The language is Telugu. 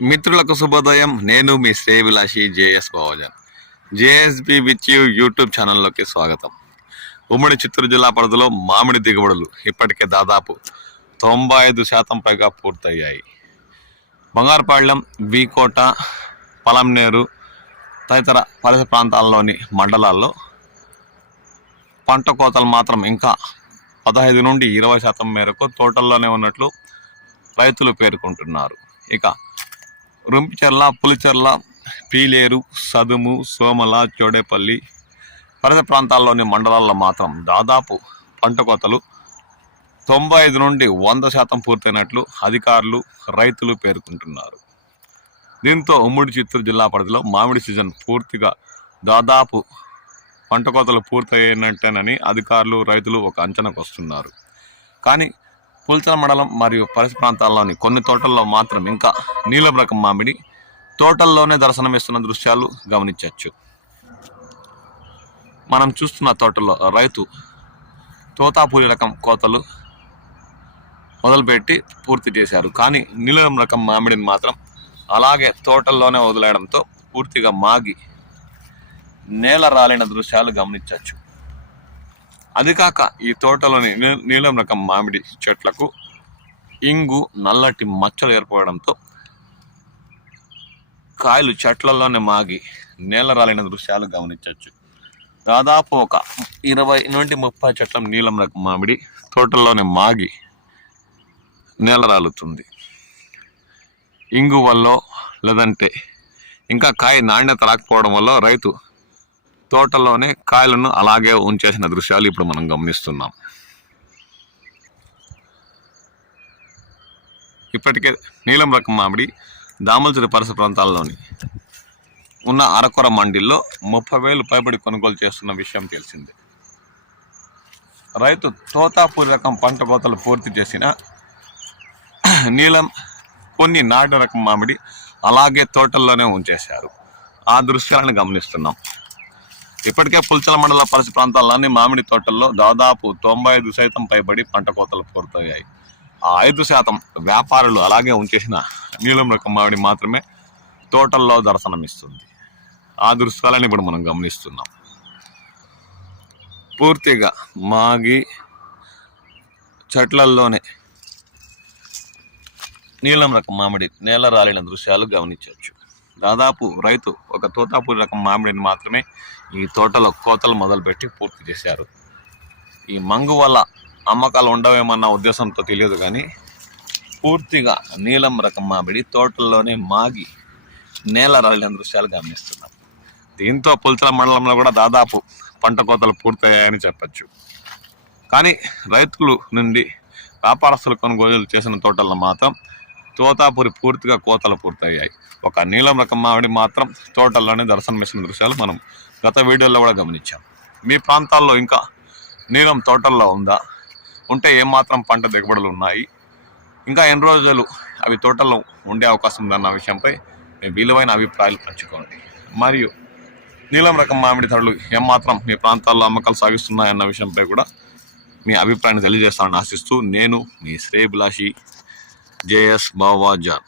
మిత్రులకు శుభోదయం. నేను మీ శ్రేయభిలాషి JS Bavajan. JSB with you YouTube ఛానల్లోకి స్వాగతం. ఉమ్మడి చిత్తూరు జిల్లా పరిధిలో మామిడి దిగుబడులు ఇప్పటికే దాదాపు 95% పైగా పూర్తయ్యాయి. బంగారుపాళ్యం, వీకోట, పలంనేరు తదితర పరిసర ప్రాంతాల్లోని మండలాల్లో పంట కోతలు మాత్రం ఇంకా 15 నుండి 20% మేరకు తోటల్లోనే ఉన్నట్లు రైతులు పేర్కొంటున్నారు. ఇక రుంపిచెర్ల, పులిచెర్ల, పీలేరు, సదుము, సోమల, చోడేపల్లి పరిసర ప్రాంతాల్లోని మండలాల్లో మాత్రం దాదాపు పంట కోతలు 95 నుండి 100% పూర్తయినట్లు అధికారులు, రైతులు పేర్కొంటున్నారు. దీంతో ఉమ్మడి చిత్తూరు జిల్లా పరిధిలో మామిడి సీజన్ పూర్తిగా దాదాపు పంట కోతలు పూర్తయినట్టేనని అధికారులు, రైతులు ఒక అంచనాకు వస్తున్నారు. కానీ పుల్చల మండలం మరియు పరిసర ప్రాంతాల్లోని కొన్ని తోటల్లో మాత్రం ఇంకా నీలం రకం మామిడి తోటల్లోనే దర్శనమిస్తున్న దృశ్యాలు గమనించవచ్చు. మనం చూస్తున్న తోటల్లో రైతు తోతాపూరి రకం కోతలు మొదలుపెట్టి పూర్తి చేశారు. కానీ నీలం రకం మామిడిని మాత్రం అలాగే తోటల్లోనే వదిలేయడంతో పూర్తిగా మాగి నేల రాలిన దృశ్యాలు గమనించవచ్చు. అది కాక ఈ తోటలోని నీలం రకం మామిడి చెట్లకు ఇంగు, నల్లటి మచ్చలు ఏర్పడడంతో కాయలు చెట్లలోనే మాగి నేల రాలిన దృశ్యాలు గమనించవచ్చు. దాదాపు ఒక 20 నుండి 30 చెట్ల నీలం రకం మామిడి తోటల్లోనే మాగి నేల రాలుతుంది. ఇంగు వల్ల లేదంటే ఇంకా కాయ నాణ్యత రాకపోవడం వల్ల రైతు తోటలోనే కాయలను అలాగే ఉంచేసిన దృశ్యాలు ఇప్పుడు మనం గమనిస్తున్నాం. ఇప్పటికే నీలం రకం మామిడి దామల్చూరి పరిసర ప్రాంతాల్లోని ఉన్న అరకొర మండీల్లో 30,000 పైబడి కొనుగోలు చేస్తున్న విషయం తెలిసిందే. రైతు తోతాపూరి రకం పంట కోతలు పూర్తి చేసిన నీలం, కొన్ని నాటు రకం మామిడి అలాగే తోటల్లోనే ఉంచేశారు. ఆ దృశ్యాలను గమనిస్తున్నాం. ఇప్పటికే పుల్చల మండల పరిసర ప్రాంతాల్లోని మామిడి తోటల్లో దాదాపు 95% పైబడి పంట కోతలు పూర్తయ్యాయి. ఆ 5% వ్యాపారులు అలాగే ఉంచేసిన నీలం రకం మామిడి మాత్రమే తోటల్లో దర్శనమిస్తుంది. ఆ దృశ్యాలను ఇప్పుడు మనం గమనిస్తున్నాం. పూర్తిగా మాగి చెట్లల్లోనే నీలం రకం మామిడి నేల రాలిన దృశ్యాలు గమనించవచ్చు. దాదాపు రైతు ఒక తోతాపూరి రకం మామిడిని మాత్రమే ఈ తోటలో కోతలు మొదలుపెట్టి పూర్తి చేశారు. ఈ మంగు వల్ల అమ్మకాలు ఉండవేమన్న ఉద్దేశంతో తెలియదు, కానీ పూర్తిగా నీలం రకం మామిడి తోటల్లోనే మాగి నేల రాలిన దృశ్యాలు గమనిస్తున్నాం. దీంతో పుల్చల మండలంలో కూడా దాదాపు పంట కోతలు పూర్తయ్యాయని చెప్పచ్చు. కానీ రైతులు నుండి వ్యాపారస్తులు కొనుగోలు చేసిన తోటల్లో మాత్రం తోతాపూరి పూర్తిగా కోతలు పూర్తయ్యాయి. ఒక నీలం రకం మామిడి మాత్రం తోటల్లోనే దర్శనమిస్తున్న దృశ్యాలు మనం గత వీడియోలో కూడా గమనించాం. మీ ప్రాంతాల్లో ఇంకా నీలం తోటల్లో ఉందా? ఉంటే ఏమాత్రం పంట దిగుబడులు ఉన్నాయి? ఇంకా ఎన్ని రోజులు అవి తోటల్లో ఉండే అవకాశం ఉందన్న విషయంపై మీ విలువైన అభిప్రాయాలు పంచుకోండి. మరియు నీలం రకం మామిడి ధరలు ఏమాత్రం మీ ప్రాంతాల్లో అమ్మకాలు సాగిస్తున్నాయన్న విషయంపై కూడా మీ అభిప్రాయాన్ని తెలియజేస్తానని ఆశిస్తూ నేను మీ శ్రేయభిలాషి జేఎస్ బావజాన్.